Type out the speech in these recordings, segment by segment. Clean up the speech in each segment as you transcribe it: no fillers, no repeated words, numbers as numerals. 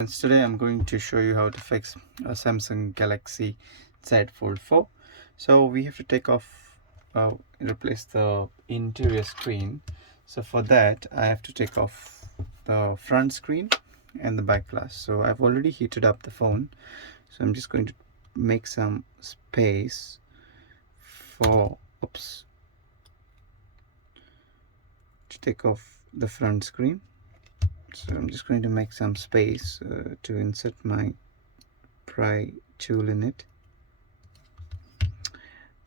And today I'm going to show you how to fix a Samsung Galaxy Z Fold 4. So we have to take off, replace the interior screen. So for that I have to take off the front screen and the back glass. So I've already heated up the phone, so I'm just going to make some space for to take off the front screen. So I'm just going to make some space to insert my pry tool in it.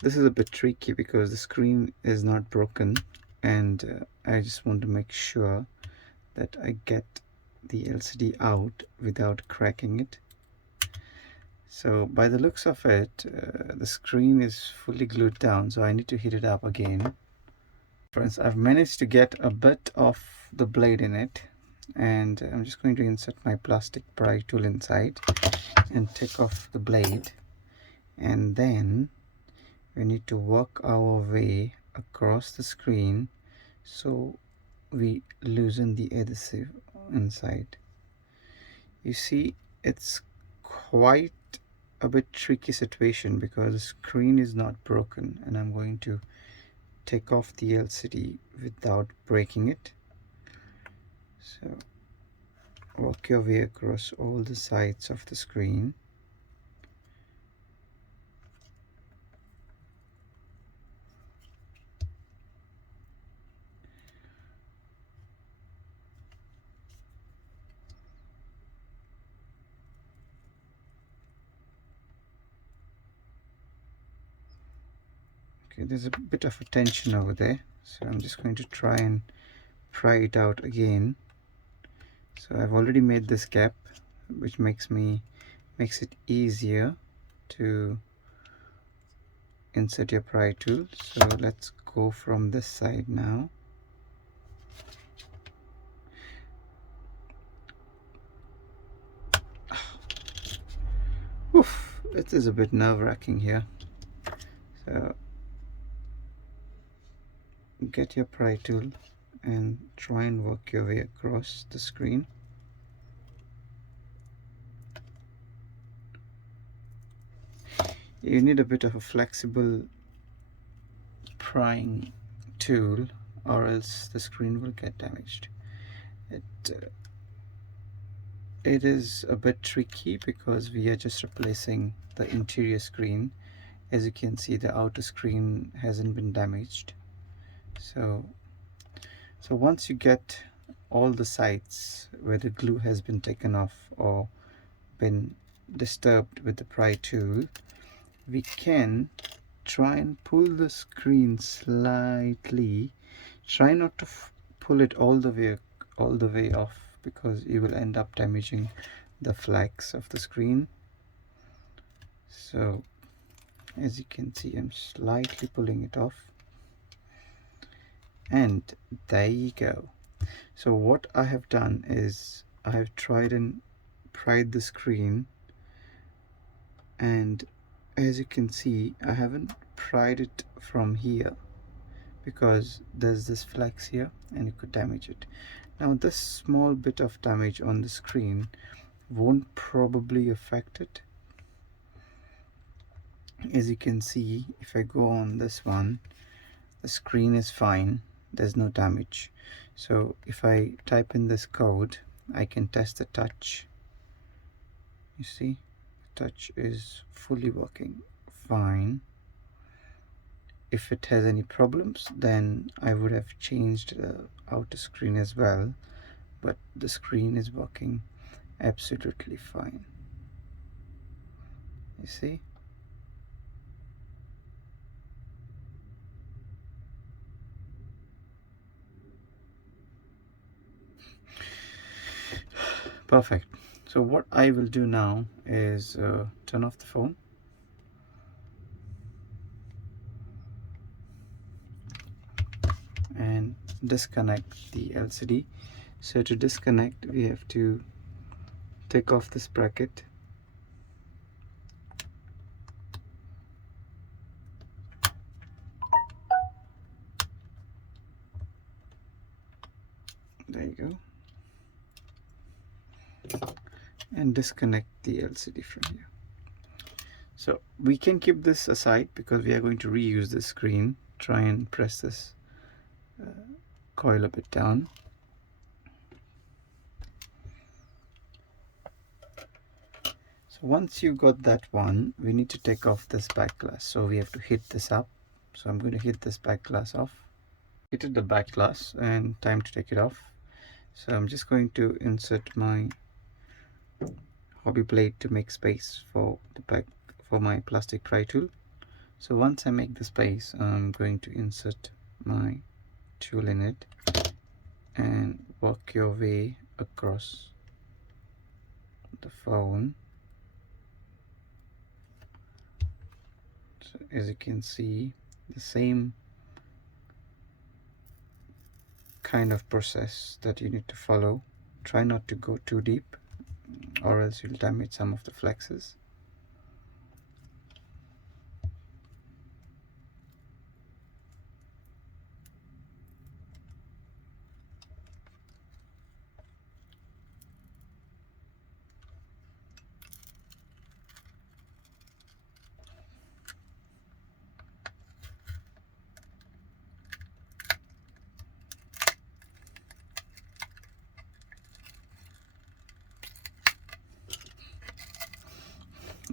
This is a bit tricky because the screen is not broken, and I just want to make sure that I get the LCD out without cracking it. So by the looks of it, the screen is fully glued down, so I need to heat it up again. Friends, I've managed to get a bit of the blade in it, and I'm just going to insert my plastic pry tool inside and take off the blade, and then we need to work our way across the screen so we loosen the adhesive inside. You see, it's quite a bit tricky situation because the screen is not broken, and I'm going to take off the LCD without breaking it. So work your way across all the sides of the screen. Okay, there's a bit of a tension over there, so I'm just going to try and pry it out again. So I've already made this gap, which makes it easier to insert your pry tool. So let's go from this side now. Oof, it is a bit nerve-wracking here. So get your pry tool and try and work your way across the screen. You need a bit of a flexible prying tool, or else the screen will get damaged. It is a bit tricky because we are just replacing the interior screen. As you can see, the outer screen hasn't been damaged. So once you get all the sides where the glue has been taken off or been disturbed with the pry tool, we can try and pull the screen slightly. Try not to pull it all the way off, because you will end up damaging the flags of the screen. So as you can see, I'm slightly pulling it off, and there you go. So what I have done is I have tried and pried the screen, and as you can see, I haven't pried it from here because there's this flex here and it could damage it. Now this small bit of damage on the screen won't probably affect it. As you can see, if I go on this one, the screen is fine, there's no damage. So if I type in this code, I can test the touch. You see, the touch is fully working fine. If it has any problems, then I would have changed the outer screen as well, but the screen is working absolutely fine. You see? Perfect. So what I will do now is turn off the phone. And disconnect the LCD. So to disconnect, we have to take off this bracket. There you go. and disconnect the LCD from here. So we can keep this aside because we are going to reuse the screen. Try and press this coil a bit down. So once you got that one, we need to take off this back glass. So we have to hit this up. So I'm going to hit this back glass off. Hit the back glass and time to take it off. So I'm just going to insert my hobby blade to make space for the back for my plastic pry tool. So once I make the space, I'm going to insert my tool in it and work your way across the phone. So as you can see, the same kind of process that you need to follow. Try not to go too deep or else you'll damage some of the flexes.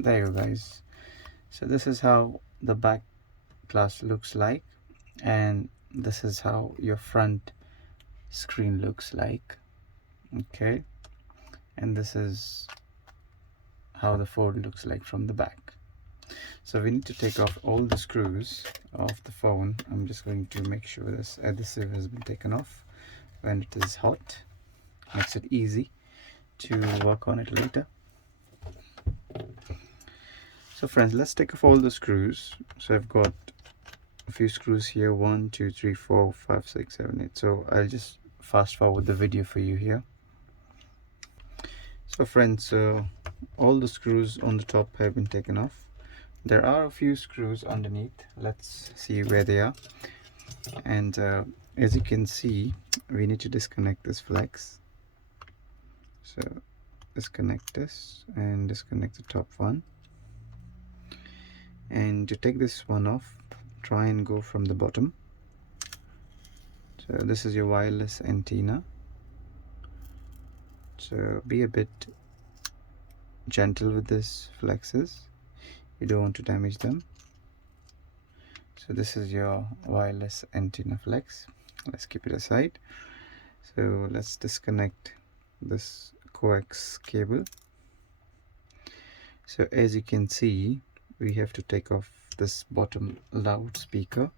There you go, guys. So this is how the back glass looks like, and this is how your front screen looks like. Okay, and this is how the phone looks like from the back. So we need to take off all the screws of the phone. I'm just going to make sure this adhesive has been taken off when it is hot. Makes it easy to work on it later. So friends, let's take off all the screws. So I've got a few screws here, 1 2 3 4 5 6 7 8. So I'll just fast forward the video for you here. So friends, all the screws on the top have been taken off. There are a few screws underneath. Let's see where they are. And as you can see, we need to disconnect this flex. So disconnect this and disconnect the top one. And to take this one off, try and go from the bottom. So this is your wireless antenna. So be a bit gentle with this flexes. You don't want to damage them. So this is your wireless antenna flex. Let's keep it aside. So let's disconnect this coax cable. So as you can see, we have to take off this bottom loudspeaker,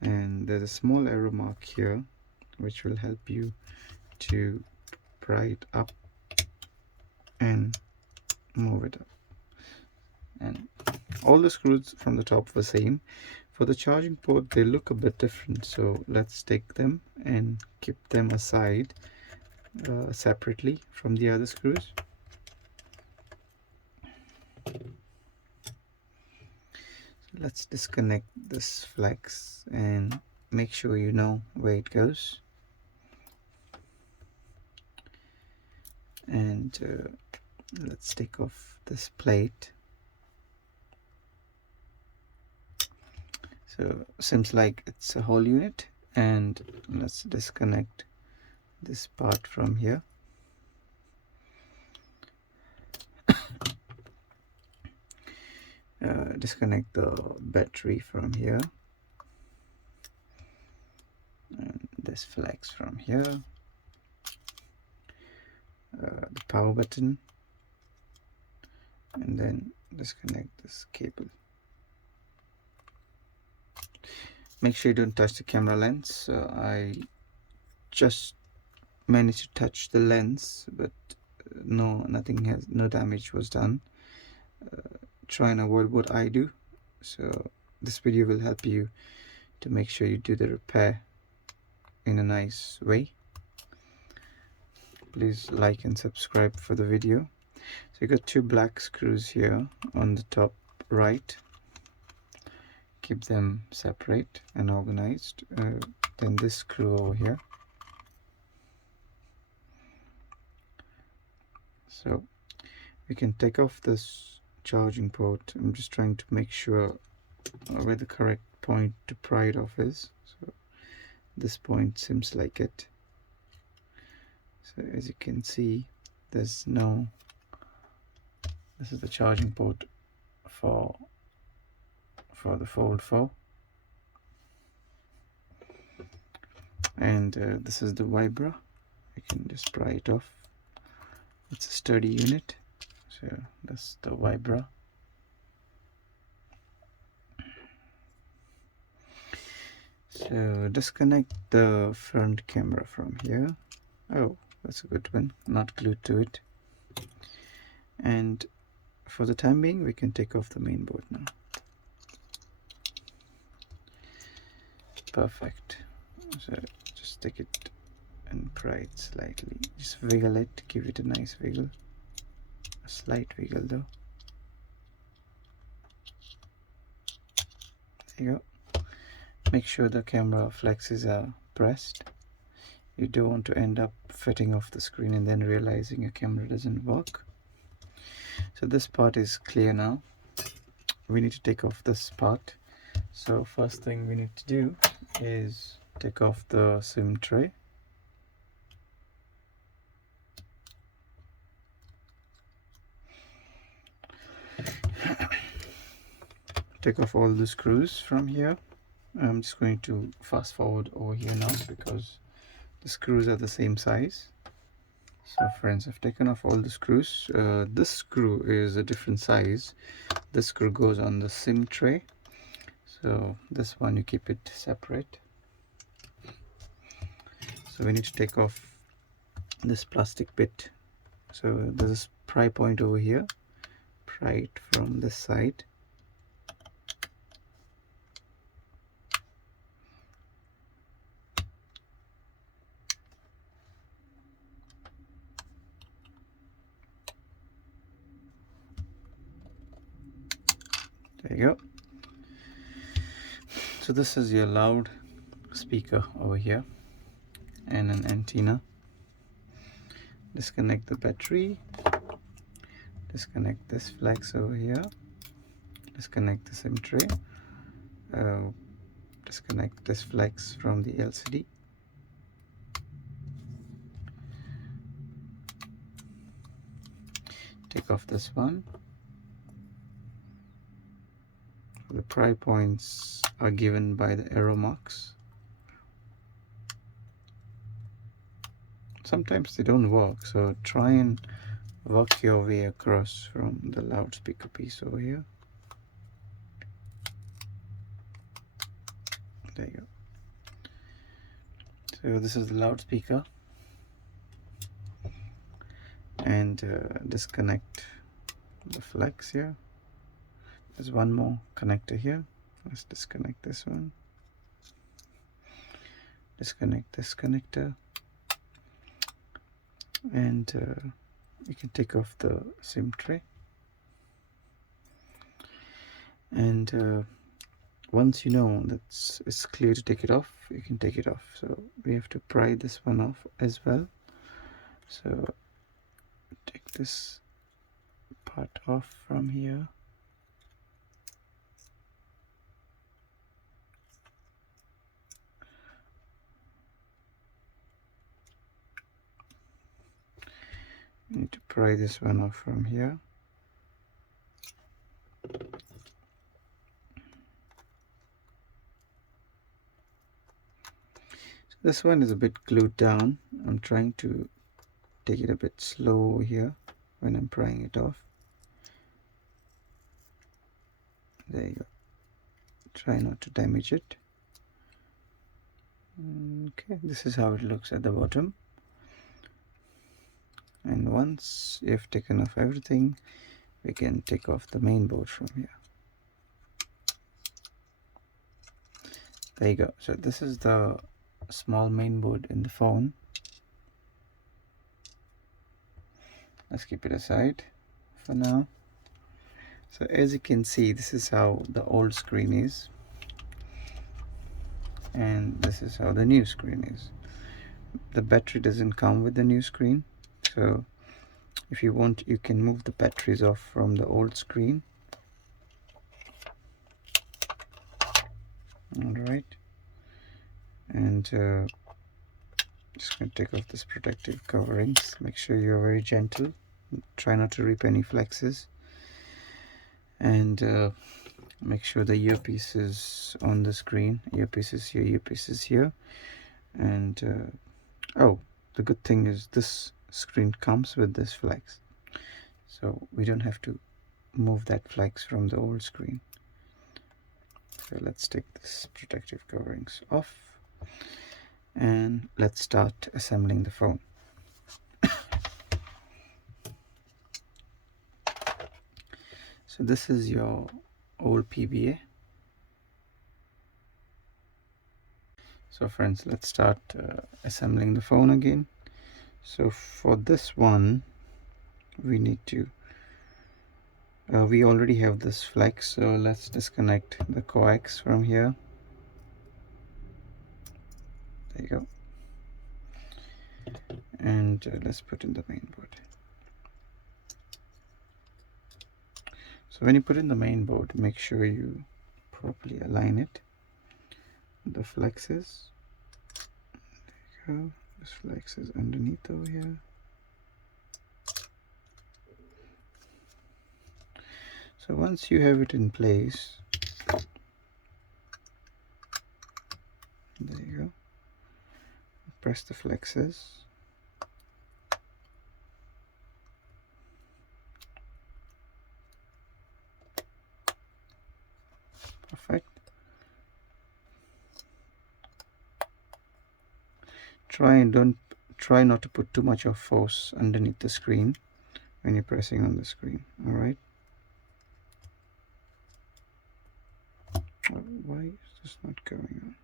and there's a small arrow mark here which will help you to pry it up and move it up. And all the screws from the top were same. For the charging port, they look a bit different, so let's take them and keep them aside separately from the other screws. Let's disconnect this flex and make sure you know where it goes. And let's take off this plate. So seems like it's a whole unit, and let's disconnect this part from here. Disconnect the battery from here, and this flex from here, the power button, and then disconnect this cable. Make sure you don't touch the camera lens. I just managed to touch the lens, but no damage was done. Try and avoid what I do. So this video will help you to make sure you do the repair in a nice way. Please like and subscribe for the video. So you got two black screws here on the top right. Keep them separate and organized. Then this screw over here. So we can take off this charging port. I'm just trying to make sure where the correct point to pry it off is. So this point seems like it. So as you can see, there's no, this is the charging port for the Fold 4, and this is the vibra. We can just pry it off. It's a sturdy unit, so that's the vibra. So disconnect the front camera from here. Oh, that's a good one, not glued to it. And for the time being, we can take off the main board now. Perfect. So just take it and pry it slightly. Just wiggle it, give it a nice wiggle. A slight wiggle though. There you go. Make sure the camera flexes are pressed. You don't want to end up fitting off the screen and then realizing your camera doesn't work. So this part is clear now. We need to take off this part. So first thing we need to do is take off the SIM tray. Take off all the screws from here. I'm just going to fast forward over here now because the screws are the same size. So friends, I've taken off all the screws. This screw is a different size. This screw goes on the SIM tray. So this one you keep it separate. So we need to take off this plastic bit. So there's a pry point over here. Pry it from this side. There you go. So this is your loud speaker over here and an antenna. Disconnect the battery. Disconnect this flex over here. Disconnect the SIM tray. Disconnect this flex from the LCD. Take off this one. The pry points are given by the arrow marks. Sometimes they don't work, so try and work your way across from the loudspeaker piece over here. There you go. So this is the loudspeaker, and disconnect the flex here. There's one more connector here. Let's disconnect this one. Disconnect this connector, and you can take off the SIM tray. And once you know that it's clear to take it off, you can take it off. So we have to pry this one off as well. So take this part off from here. You need to pry this one off from here. So this one is a bit glued down. I'm trying to take it a bit slow here when I'm prying it off. There you go. Try not to damage it. Okay, this is how it looks at the bottom. And once you've taken off everything, we can take off the main board from here. There you go. So this is the small main board in the phone. Let's keep it aside for now. So as you can see, this is how the old screen is, and this is how the new screen is. The battery doesn't come with the new screen, so If you want, you can move the batteries off from the old screen. Alright, and just going to take off this protective coverings. Make sure you're very gentle, try not to rip any flexes, and make sure the earpiece is on the screen. Earpiece is here, earpiece is here. And oh, the good thing is this screen comes with this flex, so we don't have to move that flex from the old screen. So let's take this protective coverings off and let's start assembling the phone. So this is your old PBA. So friends, let's start assembling the phone again. So for this one, we need to we already have this flex, so let's disconnect the coax from here. There you go. And let's put in the main board. So when you put in the main board, make sure you properly align it. The flexes. There you go. This flex is underneath over here. So once you have it in place, there you go. Press the flexes. Perfect. Try not to put too much of force underneath the screen when you're pressing on the screen. All right. Why is this not going on?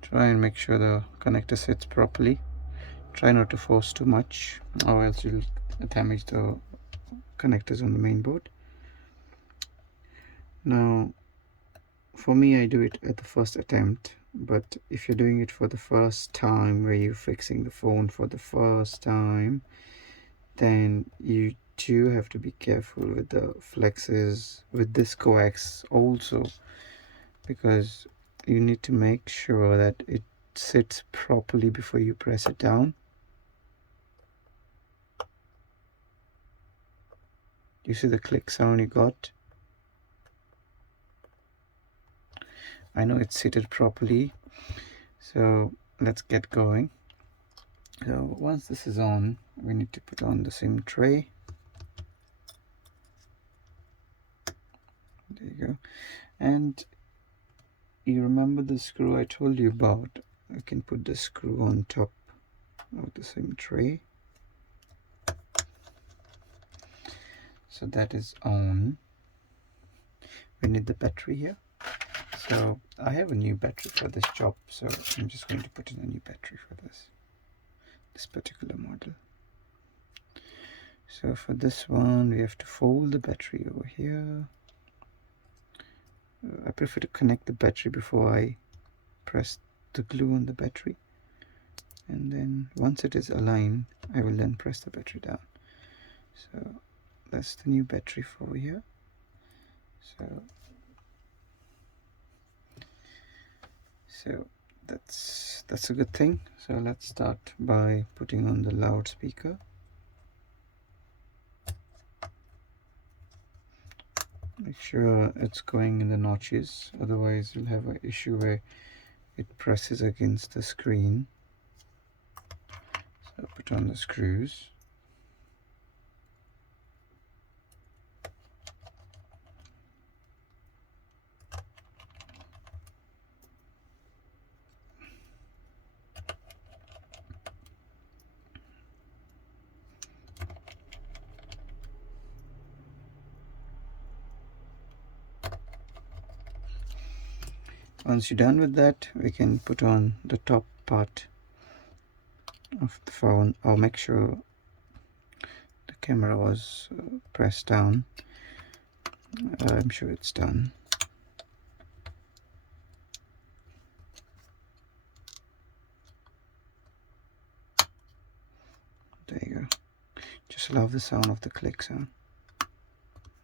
Try and make sure the connector sits properly. Try not to force too much, or else you'll damage the connectors on the main board. Now, for me, I do it at the first attempt, but if you're doing it for the first time, where you're fixing the phone for the first time, then you do have to be careful with the flexes, with this coax also, because you need to make sure that it sits properly before you press it down. You see the click sound you got? I know it's seated properly, so let's get going. So once this is on, we need to put on the SIM tray. There you go. And you remember the screw I told you about? I can put the screw on top of the SIM tray. So that is on. We need the battery here. So I have a new battery for this job, so I'm just going to put in a new battery for this particular model. So for this one, we have to fold the battery over here. I prefer to connect the battery before I press the glue on the battery, and then once it is aligned, I will then press the battery down. So that's the new battery for here. So that's a good thing. So let's start by putting on the loudspeaker. Make sure it's going in the notches, otherwise you'll have an issue where it presses against the screen. So put on the screws. Once you're done with that, we can put on the top part of the phone. I'll make sure the camera was pressed down. I'm sure it's done. There you go. Just love the sound of the click sound.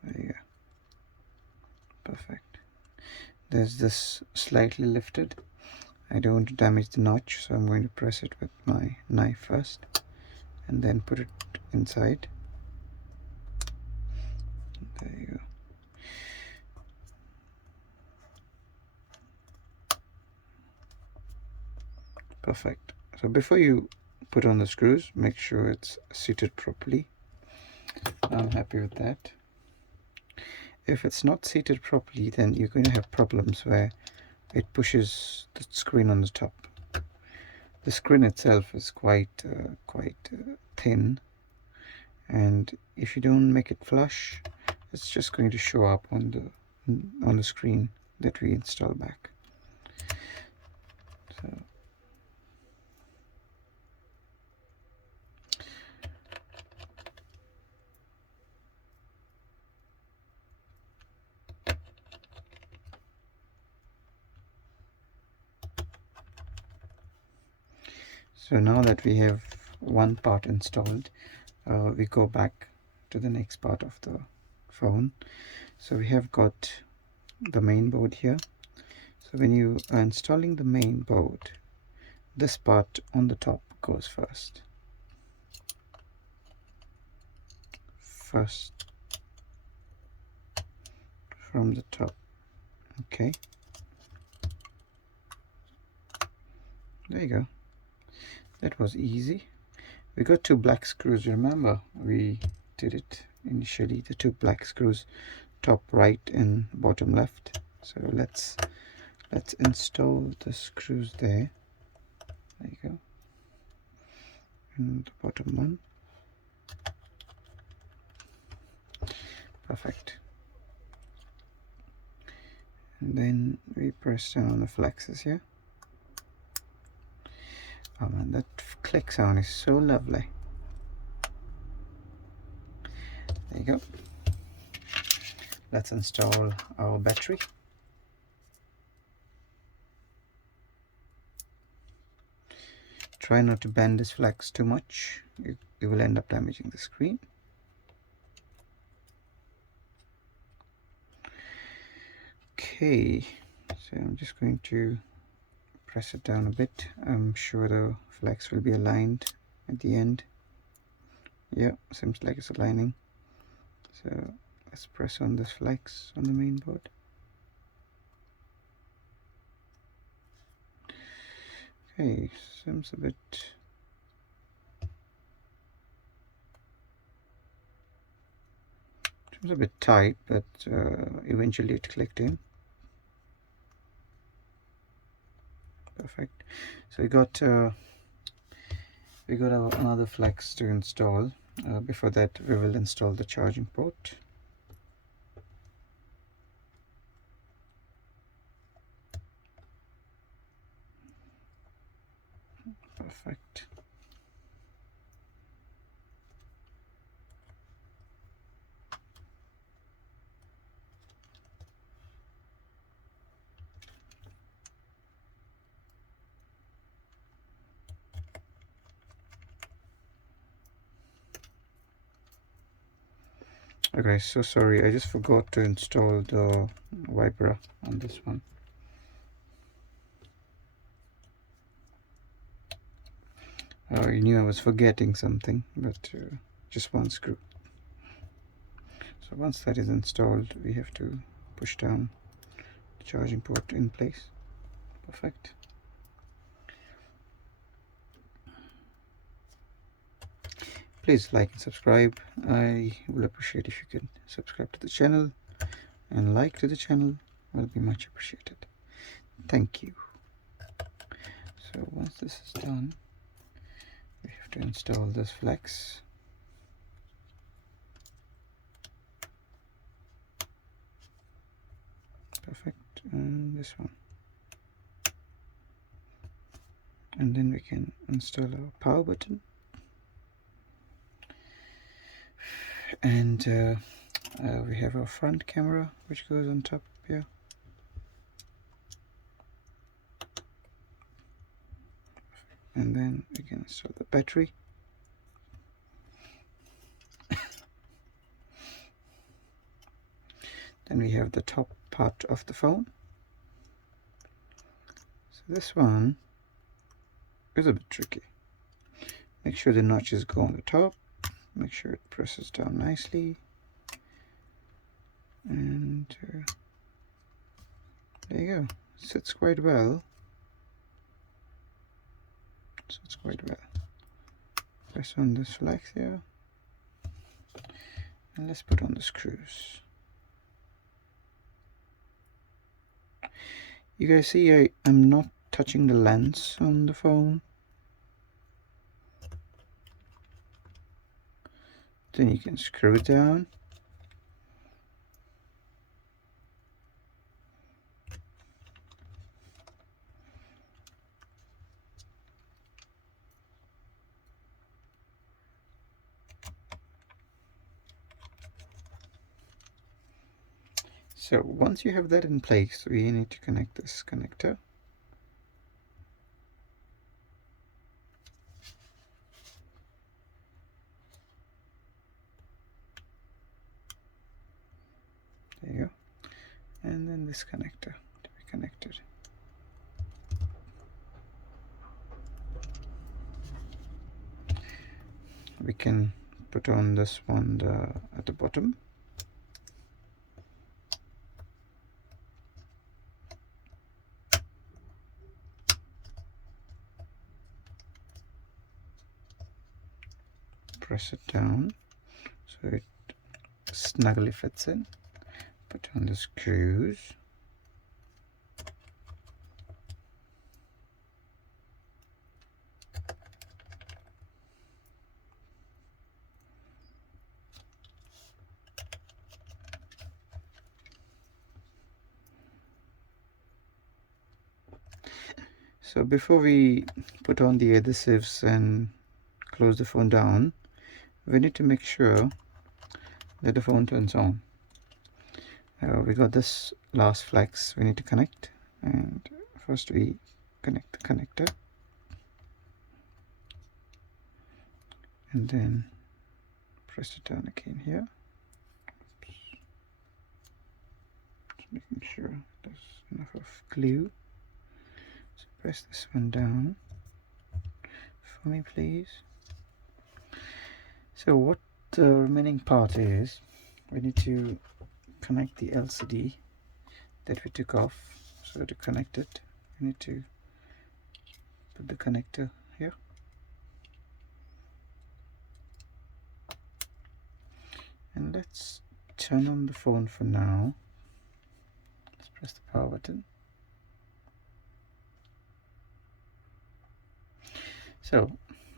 There you go. Perfect. There's this slightly lifted. I don't want to damage the notch, so I'm going to press it with my knife first and then put it inside. There you go. Perfect. So before you put on the screws, make sure it's seated properly. I'm happy with that. If it's not seated properly, then you're going to have problems where it pushes the screen on the top. The screen itself is quite thin, and if you don't make it flush, it's just going to show up on the screen that we install back. So now that we have one part installed, we go back to the next part of the phone. So we have got the main board here. So when you are installing the main board, this part on the top goes first. From the top. Okay. There you go. That was easy. We got two black screws. Remember, we did it initially, the two black screws, top right and bottom left. So let's install the screws there. There you go. And the bottom one. Perfect. And then we press down on the flexes here. Oh man, that click sound is so lovely. There you go. Let's install our battery. Try not to bend this flex too much. You will end up damaging the screen. Okay, so I'm just going to press it down a bit. I'm sure the flex will be aligned at the end. Yeah, seems like it's aligning. So let's press on this flex on the main board. Okay, seems a bit tight, but eventually it clicked in. Perfect. So we got another flex to install. Before that, we will install the charging port. Perfect. Okay, so sorry, I just forgot to install the wiper on this one. I knew I was forgetting something, but just one screw. So once that is installed, we have to push down the charging port in place. Perfect. Please like and subscribe. I will appreciate if you could subscribe to the channel, and like to the channel will be much appreciated. Thank you. So once this is done, we have to install this flex. Perfect. And this one. and then we can install our power button, and we have our front camera which goes on top here. And then we can install the battery. Then we have the top part of the phone. So this one is a bit tricky. Make sure the notches go on the top. Make sure it presses down nicely. And there you go. Sits quite well. Sits quite well. Press on this flex here. And let's put on the screws. You guys see I'm not touching the lens on the phone. Then you can screw it down. So once you have that in place, we need to connect this connector. There you go. And then this connector to be connected. We can put on this one at the bottom. Press it down so it snugly fits in. Put on the screws. So before we put on the adhesives and close the phone down, we need to make sure that the phone turns on. We got this last flex we need to connect, and first we connect the connector, and then press it down again here. Oops. Just making sure there's enough of glue. So press this one down for me, please. So what the remaining part is, we need to connect the LCD that we took off. So to connect it, we need to put the connector here. And let's turn on the phone for now. Let's press the power button. So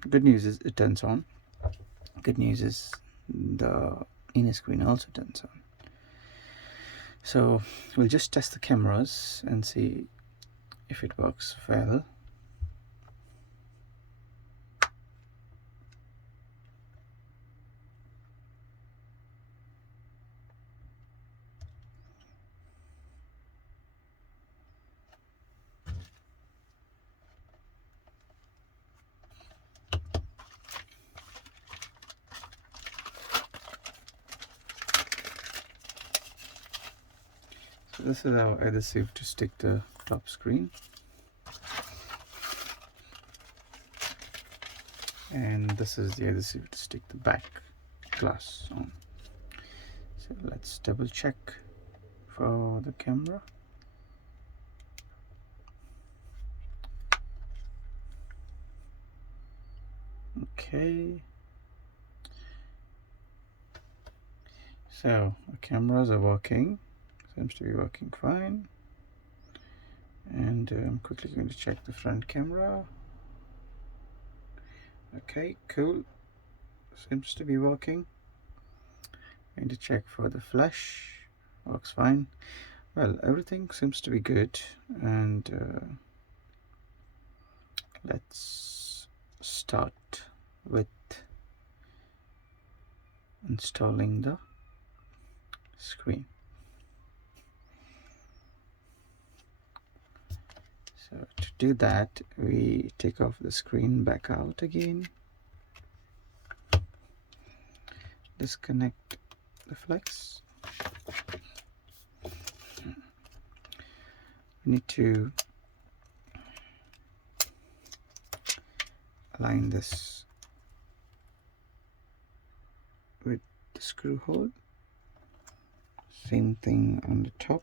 good news is it turns on. Good news is the inner screen also turns on. So we'll just test the cameras and see if it works well. So this is our adhesive to stick the top screen. And this is the adhesive to stick the back glass on. So let's double check for the camera. Okay. So the cameras are working. Seems to be working fine. And I'm quickly going to check the front camera. Okay, cool. Seems to be working. Going to check for the flash. Works fine. Well, everything seems to be good. And Let's start with installing the screen. So to do that, we take off the screen, back out again, disconnect the flex. We need to align this with the screw hole. Same thing on the top.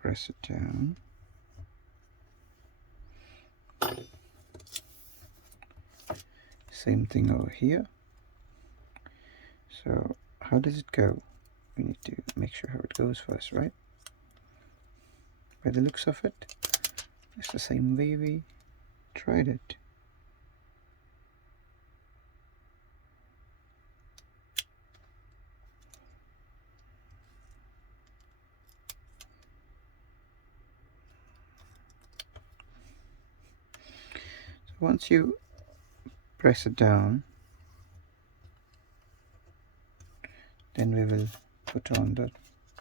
Press it down. Same thing over here. So how does it go? We need to make sure how it goes first, right? By the looks of it, it's the same way we tried it. So once you press it down, then we will put on the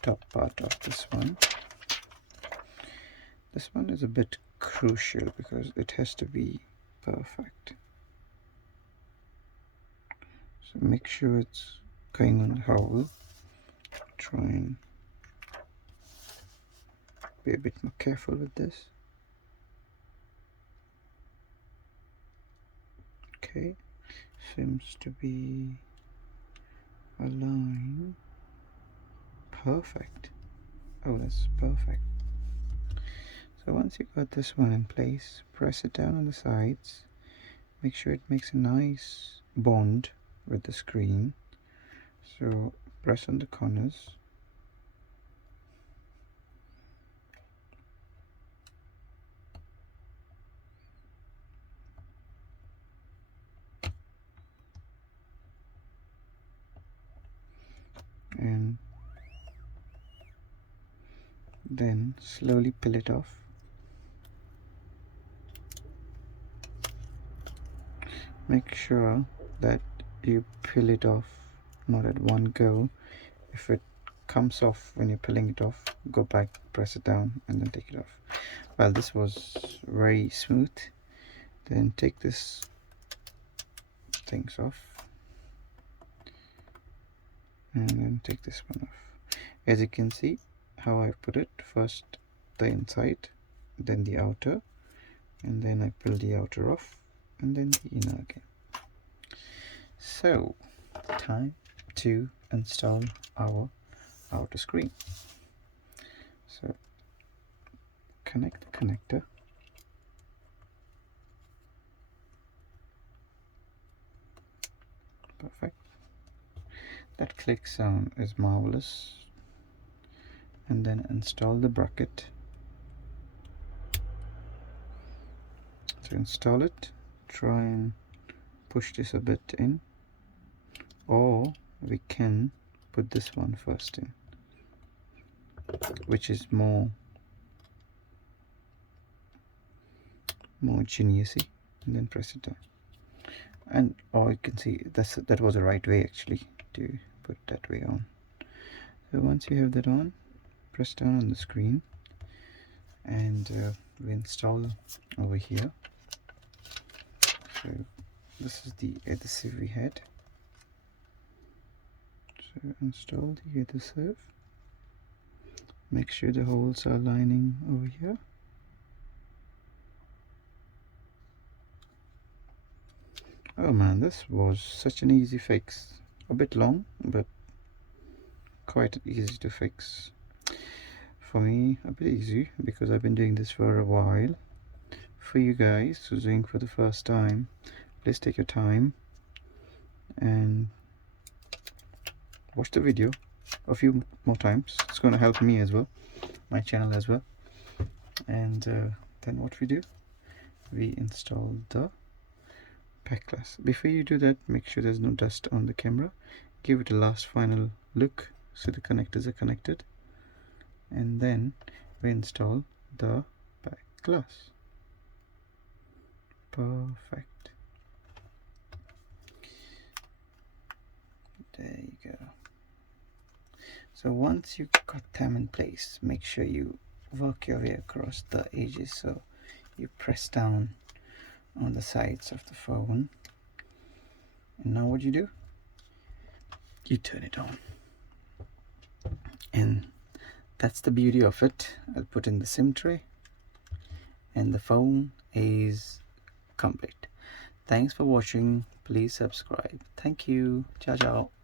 top part of this one. This one is a bit crucial because it has to be perfect. So make sure it's going on the hole. Try and be a bit more careful with this. Okay, seems to be aligned. Perfect. Oh, that's perfect. So once you got this one in place, press it down on the sides. Make sure it makes a nice bond with the screen. So press on the corners. And then slowly peel it off. Make sure that you peel it off not at one go. If it comes off when you're peeling it off, go back, press it down, and then take it off. Well, this was very smooth. Then take this things off, and then take this one off. As you can see how I put it, first the inside, then the outer, and then I pull the outer off, and then the inner again. So time to install our outer screen. So connect the connector, perfect. That click sound is marvelous. And then install the bracket. To install it, try and push this a bit in, or we can put this one first in, which is more geniusy, and then press it down. And you can see that was the right way actually to put that way on. So once you have that on, press down on the screen, and we install over here. So this is the adhesive we had. So install the adhesive. Make sure the holes are lining over here. Oh man, this was such an easy fix. A bit long, but quite easy to fix. For me, a bit easy because I've been doing this for a while. For you guys who's doing for the first time, please take your time and watch the video a few more times. It's going to help me as well, my channel as well. And then what we do, we install the pack glass. Before you do that, make sure there's no dust on the camera. Give it a last final look so the connectors are connected, and then we install the back glass. Perfect. There you go. So once you got them in place, make sure you work your way across the edges, so you press down on the sides of the phone, and now what you do, you turn it on, and that's the beauty of it. I'll put in the SIM tray, and the phone is complete. Thanks for watching. Please subscribe. Thank you. Ciao ciao.